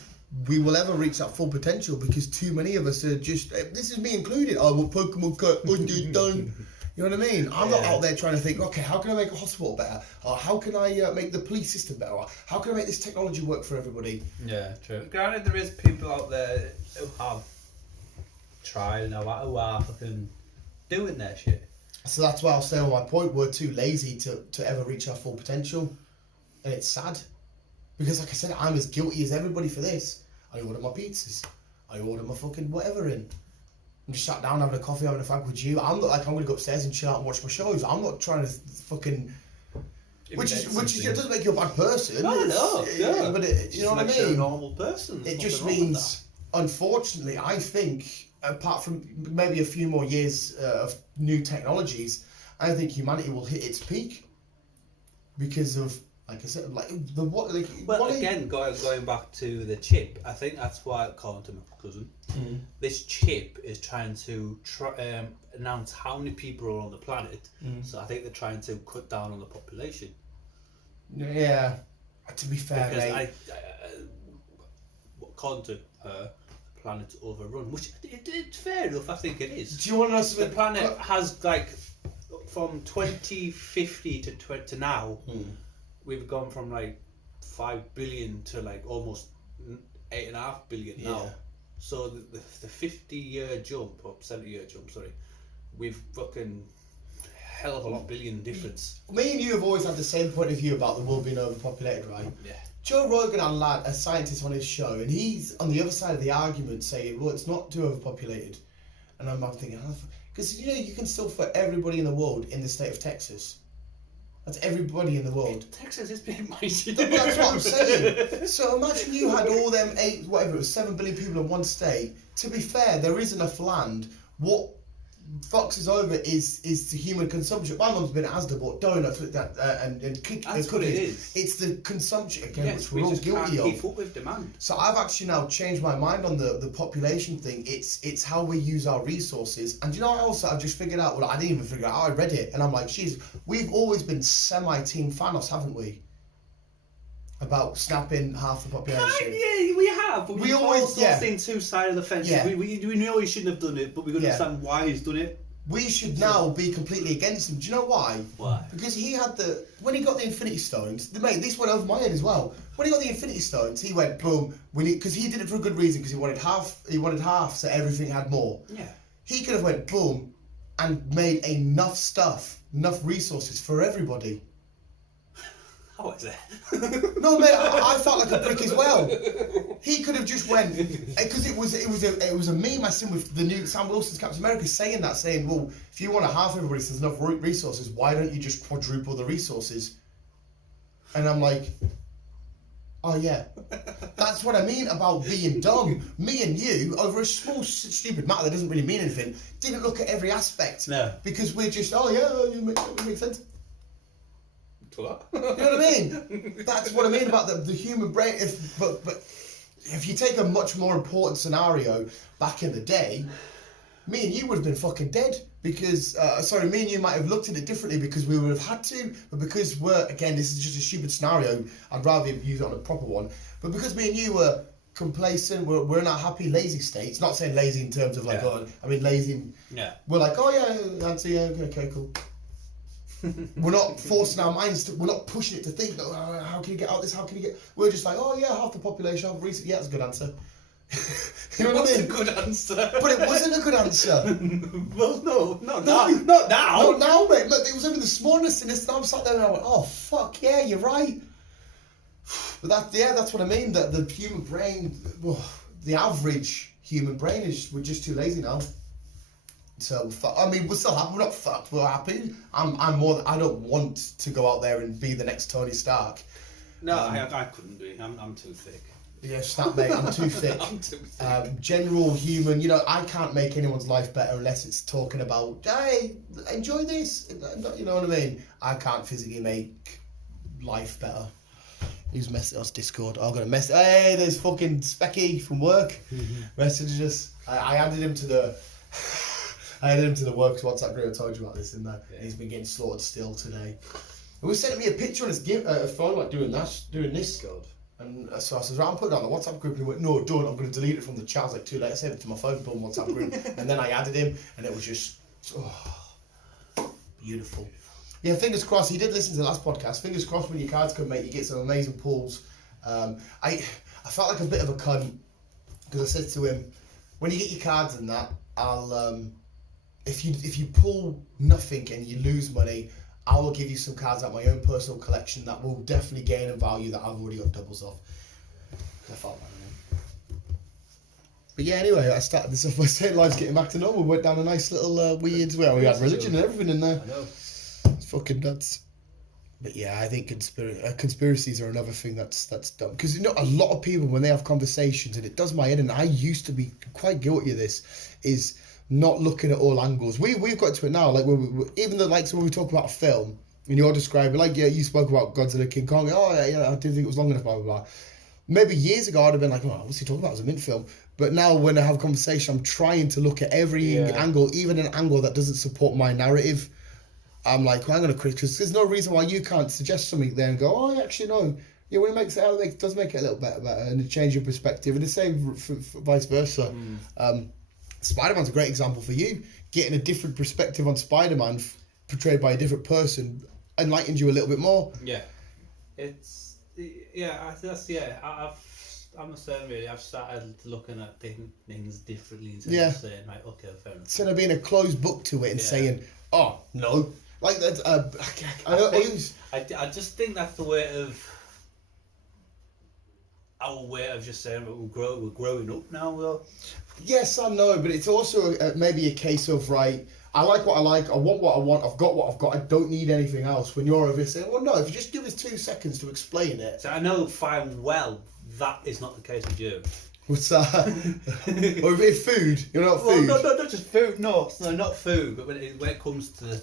we will ever reach that full potential because too many of us are just. This is me included. Oh, well, Pokemon cut. Done. You know what I mean? I'm not out there trying to think, okay, how can I make a hospital better? Or how can I make the police system better? Or how can I make this technology work for everybody? Yeah, true. Granted, there is people out there who have tried and who are fucking doing their shit. So that's why I'll stay on my point. We're too lazy to ever reach our full potential. And it's sad. Because like I said, I'm as guilty as everybody for this. I order my pizzas. I order my fucking whatever in. I'm just sat down having a coffee, having a fag with you. I'm not like I'm going to go upstairs and chill out and watch my shows. I'm not trying to fucking... Which doesn't make you a bad person. No, yeah. But you know what I mean? You're a normal person. It just means, unfortunately, I think, apart from maybe a few more years of new technologies, I think humanity will hit its peak because of, like I said, like the what. Like, well, what again, going back to the chip, I think that's why, according to my cousin, this chip is trying to announce how many people are on the planet. So I think they're trying to cut down on the population. Yeah. To be fair, because mate. according to her, the planet's overrun, which it's fair enough. I think it is. Do you want to know the planet has like from 2050 to now. We've gone from like 5 billion to like almost 8.5 billion now. So the 50-year jump or 70-year jump, sorry, we've fucking hell of a lot billion difference. Me and you have always had the same point of view about the world being overpopulated, right? Yeah. Joe Rogan had a scientist on his show, and he's on the other side of the argument saying, well, it's not too overpopulated. And I'm thinking, because you can still fit everybody in the world in the state of Texas. That's everybody in the world. Texas is big, mighty. That's what I'm saying. So imagine you had all them 7 billion people in one state. To be fair, there is enough land. What fucks us over is the human consumption. My mum's been at Asda, bought donuts with that and cookies. That's what it is. It's the consumption again, yes, which we're all guilty of. Keep up with demand. So I've actually now changed my mind on the population thing. It's how we use our resources. And you know what else I've just figured out? Well, I didn't even figure it out. I read it and I'm like, we've always been semi-team Thanos, haven't we? About snapping half the population. Yeah, we have. But we always seen two sides of the fence. Yeah. We know he shouldn't have done it, but we understand why he's done it. We should now be completely against him. Do you know why? Why? Because he had when he got the Infinity Stones, mate, this went over my head as well. When he got the Infinity Stones, he went boom. Because he did it for a good reason. Because he wanted half, so everything had more. Yeah. He could have went boom, and made enough resources for everybody. How is it? No, mate, I felt like a prick as well. He could have just went because it was a meme I seen with the new Sam Wilson's Captain America saying, well, if you want to half everybody, so there's enough resources, why don't you just quadruple the resources? And I'm like, oh yeah, that's what I mean about being dumb. Me and you, over a small stupid matter that doesn't really mean anything, didn't look at every aspect. No. Because we're just, it makes sense. You know what I mean? That's what I mean about the human brain. But if you take a much more important scenario back in the day, me and you would have been fucking dead because me and you might have looked at it differently because we would have had to, but because this is just a stupid scenario, I'd rather use it on a proper one. But because me and you were complacent, we're in our happy lazy states, not saying lazy in terms of like lazy. We're like, okay, cool. We're not forcing our minds we're not pushing it to think, how can you get out this, we're just like, half the population, that's a good answer. You know what I mean? A good answer. But it wasn't a good answer. Well, not now. Not now, mate. Look, it was only this morning, and I'm sat there and I went, oh fuck yeah, you're right. But that's what I mean, that the human brain, the average human brain we're just too lazy now. So, we're still happy. We're not fucked. We're happy. I don't want to go out there and be the next Tony Stark. No, I couldn't be. I'm too thick. Yeah, snap, mate. I'm too thick. I'm too thick. General human. You know, I can't make anyone's life better unless it's talking about, hey, enjoy this. You know what I mean? I can't physically make life better. Who's messaging us Discord? I'm gonna mess. Hey, there's fucking Specky from work. Messaged us. I added him to the. I added him to the works WhatsApp group. I told you about this, didn't I? Yeah. He's been getting slaughtered still today. And was sending me a picture on his phone, like doing this. God. And so I said, right, I'm putting it on the WhatsApp group. And he went, no, don't. I'm going to delete it from the chat. I was like, too late. I saved it to my phone, put it on WhatsApp group. And then I added him, and it was just, beautiful. Yeah, fingers crossed. He did listen to the last podcast. Fingers crossed when your cards come, mate, you get some amazing pulls. I felt like a bit of a cunt because I said to him, when you get your cards and that, I'll if you pull nothing and you lose money, I will give you some cards out my own personal collection that will definitely gain in value that I've already got doubles of. I felt that. But yeah, anyway, I started this off by saying life's getting back to normal. We went down a nice little weird way. We had religion and everything in there. I know. It's fucking nuts. But yeah, I think conspiracies are another thing that's dumb. Because you know, a lot of people when they have conversations, and it does my head, and I used to be quite guilty of this, is not looking at all angles. We've got to it now. Like even the likes when we talk about a film, and you're describing, like, yeah, you spoke about Godzilla, King Kong. Oh yeah, I didn't think it was long enough. Blah blah blah. Maybe years ago I'd have been like, oh, what's he talking about? It was a mint film. But now when I have a conversation, I'm trying to look at every angle, even an angle that doesn't support my narrative. I'm like, well, I'm going to critique, because there's no reason why you can't suggest something there and go, oh, I actually know. Yeah, when it makes it does make it a little bit better, and it changes your perspective, and the same for vice versa. Spider-Man's a great example for you. Getting a different perspective on Spider-Man portrayed by a different person enlightens you a little bit more. Yeah, it's I'm the same really. I've started looking at things differently instead of saying, right, okay, fair enough. Instead of being a closed book to it and saying, oh no, like that. I just think that's our way of just saying we're growing up now. Though. Yes, I know, but it's also maybe a case of, right, I like what I like, I want what I want, I've got what I've got, I don't need anything else. When you're over here saying, well, no, if you just give us 2 seconds to explain it. So I know fine well that is not the case with you. What's that? Or if food, you're not food. Well, no, not just food, no, not food, but when it comes to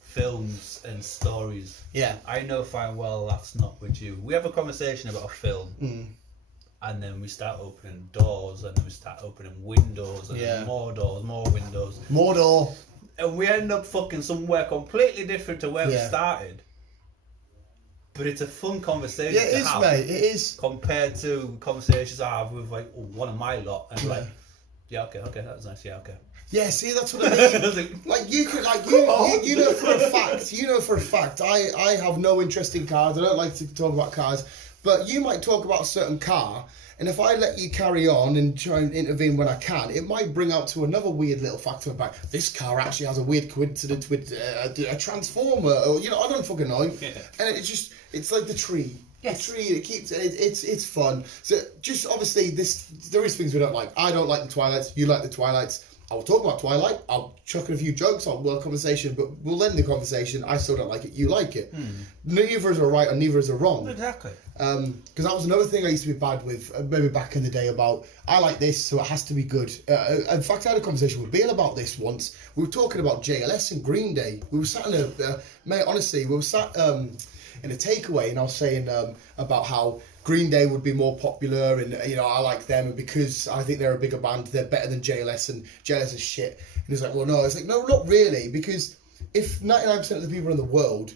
films and stories, I know fine well that's not with you. We have a conversation about a film, and then we start opening doors, and then we start opening windows, and then more doors, more windows, more door, and we end up fucking somewhere completely different to where we started. But it's a fun conversation. Yeah, it is, mate. It is compared to conversations I have with like one of my lot, and like, okay, that was nice. Yeah, okay. Yeah, see, that's what I mean. Like you could, like you know for a fact. I have no interest in cars. I don't like to talk about cars, but you might talk about a certain car, and if I let you carry on and try and intervene when I can, it might bring out to another weird little factor about this car actually has a weird coincidence with a transformer, or I don't fucking know. Yeah. And it's like the tree. Yes. The tree, it keeps it's fun. So just obviously there is things we don't like. I don't like the Twilights. You like the Twilights. I'll talk about Twilight, I'll chuck in a few jokes, I'll have a conversation, but we'll end the conversation. I still don't like it, you like it. Neither of us are right and neither of us are wrong. Exactly. Because that was another thing I used to be bad with, maybe back in the day, about, I like this, so it has to be good. In fact, I had a conversation with Beale about this once. We were talking about JLS and Green Day. We were sat in mate, honestly, we were sat in a takeaway, and I was saying about how Green Day would be more popular, and I like them, and because I think they're a bigger band, they're better than JLS, and JLS is shit. And he's like, well, no. It's like, no, not really, because if 99% of the people in the world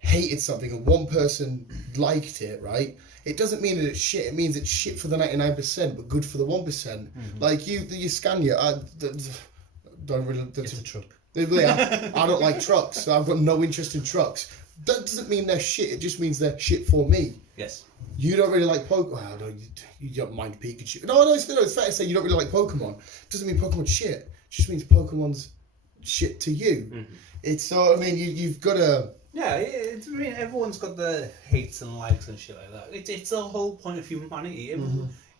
hated something and one person liked it, right? It doesn't mean that it's shit. It means it's shit for the 99%, but good for the 1%. Like you Scania, don't really. It's a truck. I don't like trucks. So I've got no interest in trucks. That doesn't mean they're shit. It just means they're shit for me. Yes. You don't really like Pokemon. Well, no, you don't mind Pikachu. No, it's fair to say you don't really like Pokemon. It doesn't mean Pokemon's shit. It just means Pokemon's shit to you. It's so. I mean, you've got to. Yeah, I mean, everyone's got the hates and likes and shit like that. It's the whole point of humanity.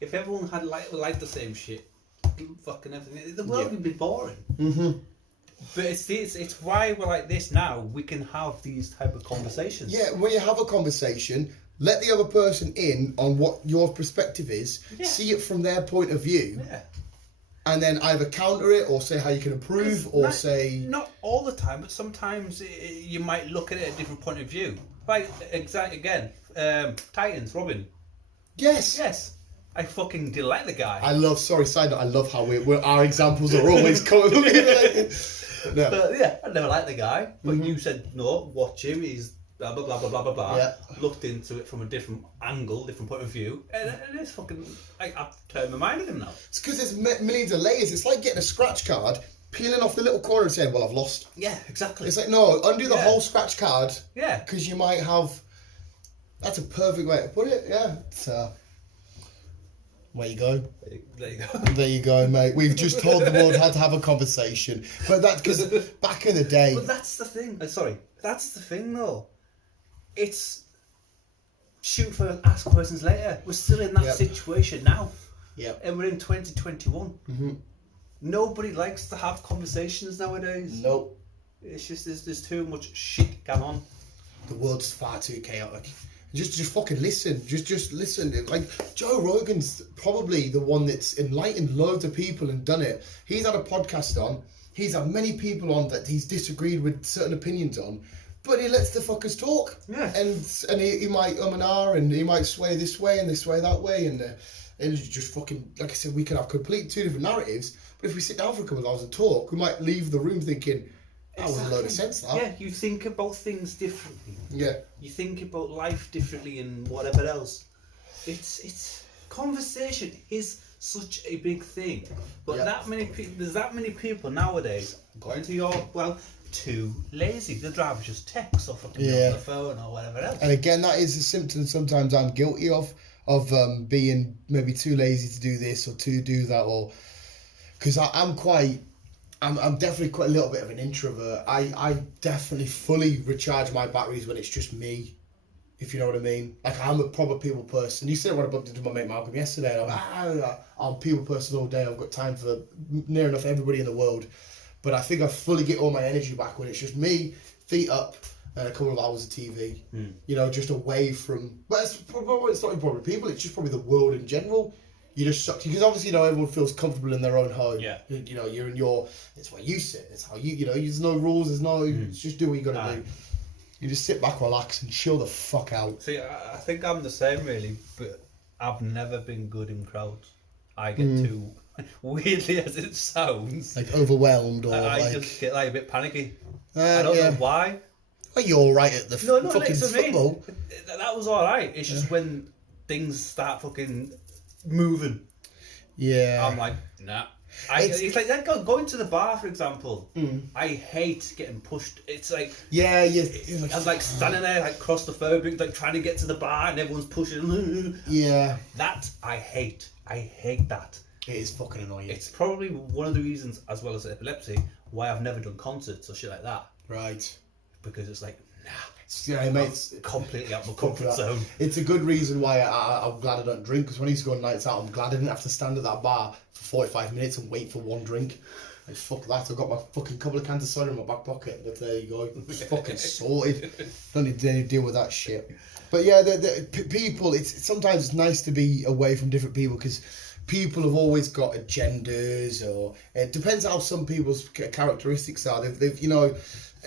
If everyone had liked the same shit, fucking everything, the world would be boring. But it's why we're like this now. We can have these type of conversations. Yeah, when you have a conversation, let the other person in on what your perspective is, see it from their point of view, and then either counter it or say how you can improve or say... Not all the time, but sometimes you might look at it at a different point of view. Like, again, Titans, Robin. Yes. I fucking didn't like the guy. I love how our examples are always coming. No. But yeah, I never liked the guy. But you said, no, watch him, he's blah, blah, blah, blah, blah, blah, blah. Yeah. Looked into it from a different angle, different point of view. And it's fucking... I've turned my mind on him now. It's because there's millions of layers. It's like getting a scratch card, peeling off the little corner and saying, well, I've lost. Yeah, exactly. It's like, no, undo the whole scratch card. Yeah. Because you might have... That's a perfect way to put it, yeah. So... There you go. There you go. There you go, mate. We've just told the world how to have a conversation. But that's because back in the day... But that's the thing. That's the thing, though. It's shoot first, ask questions later. We're still in that situation now. Yeah. And we're in 2021. Nobody likes to have conversations nowadays. Nope. It's just there's too much shit going on. The world's far too chaotic. Just fucking listen. Just listen. Like, Joe Rogan's probably the one that's enlightened loads of people and done it. He's had a podcast on. He's had many people on that he's disagreed with certain opinions on. But he lets the fuckers talk. Yeah. And he might and ah, and he might sway this way and this way that way. And it's just fucking, like I said, we can have complete two different narratives. But if we sit down for a couple of hours and talk, we might leave the room thinking, that was a load of sense, that. Yeah, you think about things differently. Yeah. You think about life differently and whatever else. It's conversation is such a big thing. But there's that many people nowadays going to your, too lazy. They'd rather just text or fucking be on the phone or whatever else. And again, that is a symptom sometimes I'm guilty of being maybe too lazy to do this or to do that, or because I'm definitely quite a little bit of an introvert. I definitely fully recharge my batteries when it's just me, if you know what I mean. Like, I'm a proper people person. You said when I bumped into my mate Malcolm yesterday, I'm a people person all day. I've got time for near enough everybody in the world. But I think I fully get all my energy back when it's just me, feet up, and a couple of hours of TV. You know, just away from... But it's not probably people, it's just probably the world in general. You just suck, because obviously, you know, everyone feels comfortable in their own home. Yeah. You know, you're in your, it's where you sit, it's how you know, there's no rules, there's no, just do what you gotta do. You just sit back, relax, and chill the fuck out. See, I think I'm the same, really, but I've never been good in crowds. I get too, weirdly as it sounds, like overwhelmed, or I just get like a bit panicky. I don't know why. Well, you're alright at the fucking football. That was alright. It's just when things start fucking moving. Yeah. I'm like, nah. It's like going to the bar, for example. I hate getting pushed. It's like... Yeah, I'm like standing there, like claustrophobic, like trying to get to the bar and everyone's pushing. Yeah. That I hate. I hate that. It is fucking annoying. It's probably one of the reasons, as well as epilepsy, why I've never done concerts or shit like that. Right. Because it's like, nah. Yeah, mate, it's completely out of my comfort zone. It's a good reason why I'm glad I don't drink, because when I used to go on nights out, I'm glad I didn't have to stand at that bar for 45 minutes and wait for one drink. Like, fuck that, I've got my fucking couple of cans of soda in my back pocket, but there you go, it's fucking sorted. Don't need to deal with that shit. But yeah, the people, sometimes it's nice to be away from different people, because people have always got agendas, or it depends how some people's characteristics are. They've you know,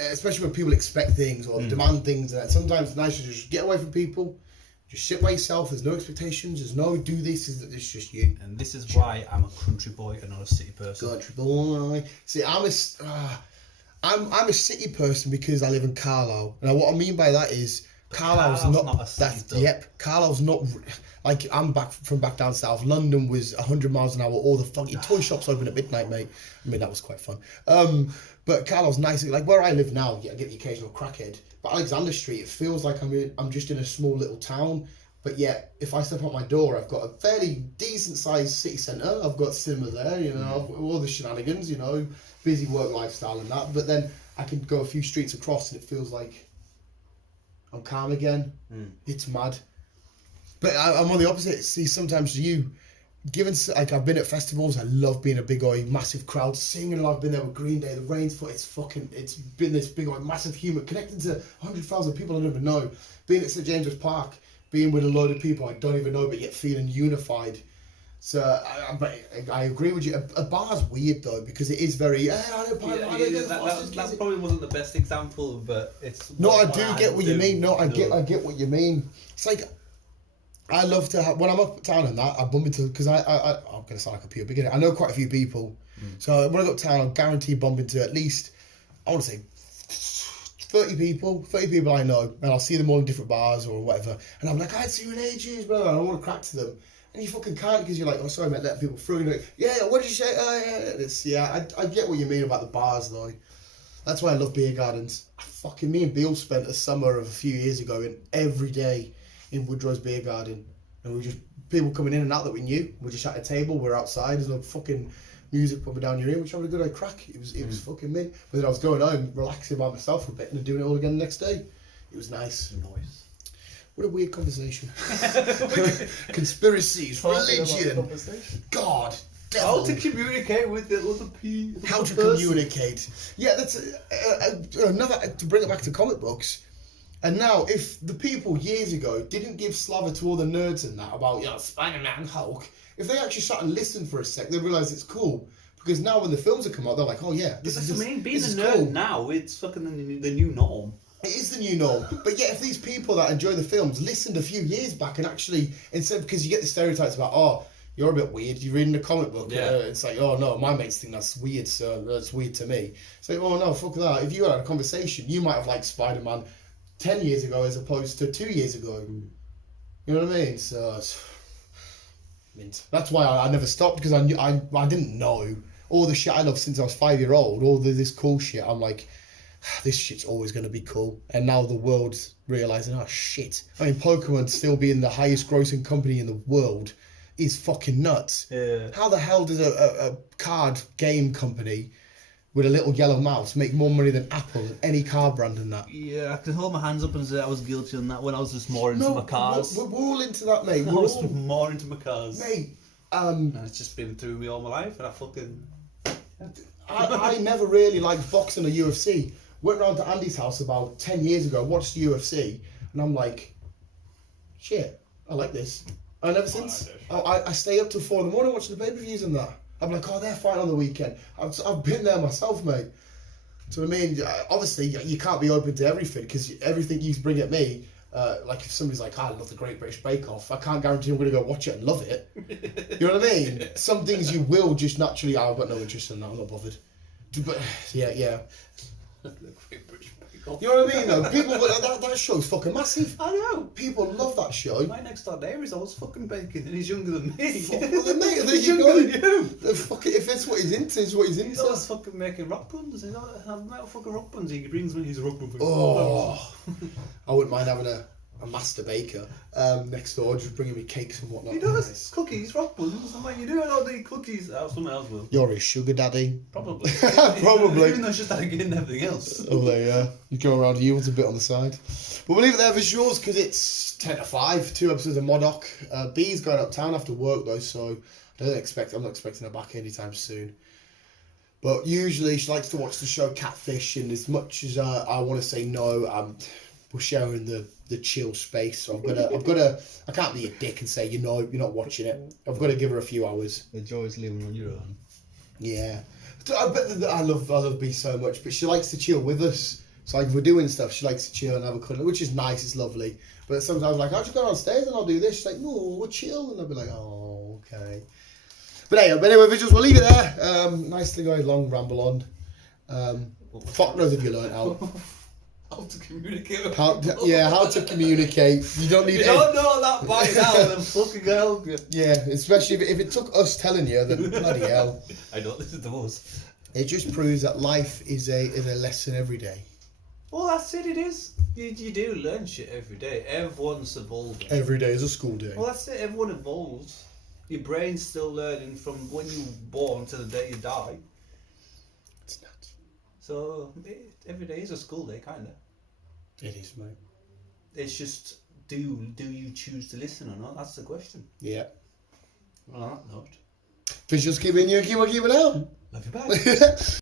especially when people expect things or demand things, and that sometimes it's nice to just get away from people, just sit by yourself. There's no expectations, there's no do this, it's just you. And this is why I'm a country boy and not a city person. Country boy. See, I'm a city person because I live in Carlisle. Now what I mean by that is Carlisle's not a city. Carlisle's not, like, I'm back down south. London was 100 miles an hour. All the fucking toy shops open at midnight, mate. I mean, that was quite fun. But Carlisle's nice. Like, where I live now, I get the occasional crackhead. But Alexander Street, it feels like I'm just in a small little town. But yet, if I step out my door, I've got a fairly decent sized city centre. I've got cinema there, you know, all the shenanigans, you know, busy work lifestyle and that. But then I can go a few streets across and it feels like I'm calm again. It's mad. But I'm on the opposite. See, sometimes given, like, I've been at festivals, I love being a big oi, massive crowd, singing. I've been there with Green Day, the Rain's Foot, it's been this big oi, massive human, connected to 100,000 people I don't even know. Being at St James's Park, being with a load of people I don't even know, but yet feeling unified. So, but I agree with you. A bar's weird though, because it is very. That probably wasn't the best example, but it's. No, I do get what you mean. No, I get what you mean. It's like, I love to have, when I'm uptown and that, I bump into, because I'm gonna sound like a pure beginner. I know quite a few people, so when I go uptown, I'll guarantee bump into at least, I want to say, 30 people I know, and I'll see them all in different bars or whatever, and I'm like, I haven't seen you in ages, bro, and I want to crack to them. And you fucking can't, because you're like, oh, sorry, mate, let people through. And you're like, yeah, what did you say? I get what you mean about the bars, though. That's why I love beer gardens. Me and Bill spent a summer of a few years ago in every day in Woodrow's beer garden. And we were just, people coming in and out that we knew. We're just at a table, we're outside, there's no fucking music pumping down your ear. We're having a good old crack. It was fucking mint. But then I was going home, relaxing by myself for a bit, and then doing it all again the next day. It was nice. What a weird conversation. Conspiracies, religion, God, devil. How to communicate with the other people. How to communicate. Yeah, that's another, to bring it back to comic books. And now, if the people years ago didn't give slaver to all the nerds and that about, Spider-Man, Hulk, if they actually sat and listened for a sec, they'd realise it's cool. Because now when the films have come out, they're like, oh yeah, this is being a nerd cool. Now, it's fucking the new norm. It is the new norm. But yet, if these people that enjoy the films listened a few years back and actually, instead, because you get the stereotypes about, oh, you're a bit weird, you're reading a comic book. Yeah. It's like, oh no, my mates think that's weird, so that's weird to me. So, oh no, fuck that. If you had a conversation, you might have liked Spider-Man 10 years ago as opposed to 2 years ago. You know what I mean? So, mint. That's why I never stopped, because I didn't know all the shit I loved since I was 5-year-old, all this cool shit. I'm like, this shit's always going to be cool. And now the world's realising, oh shit. I mean, Pokemon still being the highest grossing company in the world is fucking nuts. Yeah. How the hell does a card game company with a little yellow mouse make more money than Apple and any car brand in that? Yeah, I can hold my hands up and say I was guilty on that when I was just more into my cars. We're all into that, mate. I was more into my cars. Mate, and it's just been through me all my life, and I fucking... I never really liked boxing or UFC. Went round to Andy's house about 10 years ago, watched the UFC, and I'm like, shit, I like this. And ever since, I stay up till 4 in the morning watching the pay-per-views and that. I'm like, oh, they're fighting on the weekend. I've been there myself, mate. So I mean, obviously, you can't be open to everything, because everything you bring at me, like if somebody's like, I love the Great British Bake Off, I can't guarantee I'm going to go watch it and love it. You know what I mean? Some things you will just naturally, I've got no interest in that, I'm not bothered. But, yeah. You know what I mean though? People, that show's fucking massive. I know. People love that show. My next door neighbour is always fucking baking, and he's younger than me. Well, then, mate, there he's you younger go. than you. If that's what he's into, it's what he's into. He's always fucking making rock buns. He's always fucking rock buns. He brings me his rock buns. Oh, I wouldn't mind having a master baker next door, just bringing me cakes and whatnot. He does cookies, rock buns. I'm like, you do not do cookies. Someone else will. You're his sugar daddy. Probably. Probably. Even though it's just getting everything else. Oh, there you are. You go around, you want a bit on the side. But we'll leave it there for yours, because it's 10 to 5, 2 episodes of Modoc. B's going uptown after work though, so I'm not expecting her back anytime soon. But usually she likes to watch the show Catfish, and as much as I want to say no, we're sharing the chill space, so I can't be a dick and say, you're not watching it. I've got to give her a few hours. The joy's leaving on your own. Yeah. I bet that I love B so much, but she likes to chill with us. So like if we're doing stuff, she likes to chill and have a cuddle, which is nice, it's lovely. But sometimes I'm like, I'll just go downstairs and I'll do this. She's like, no, we'll chill. And I'll be like, oh, okay. But anyway, visuals, we'll leave it there. Nicely going long ramble on. Fuck knows if you learned out. How to communicate. How to communicate. You don't need. You don't know that by now, then fucking help you. Yeah, especially if it took us telling you, then bloody hell. I know this is the most. It just proves that life is a lesson every day. Well, that's it. It is. You do learn shit every day. Everyone's evolving. Every day is a school day. Well, that's it. Everyone evolves. Your brain's still learning from when you were born to the day you die. It's nuts. So every day is a school day, kind of. It is, mate. It's just, do you choose to listen or not? That's the question. Yeah. Well, on that note. Visuals keep in you, keep on keeping out. Love you back.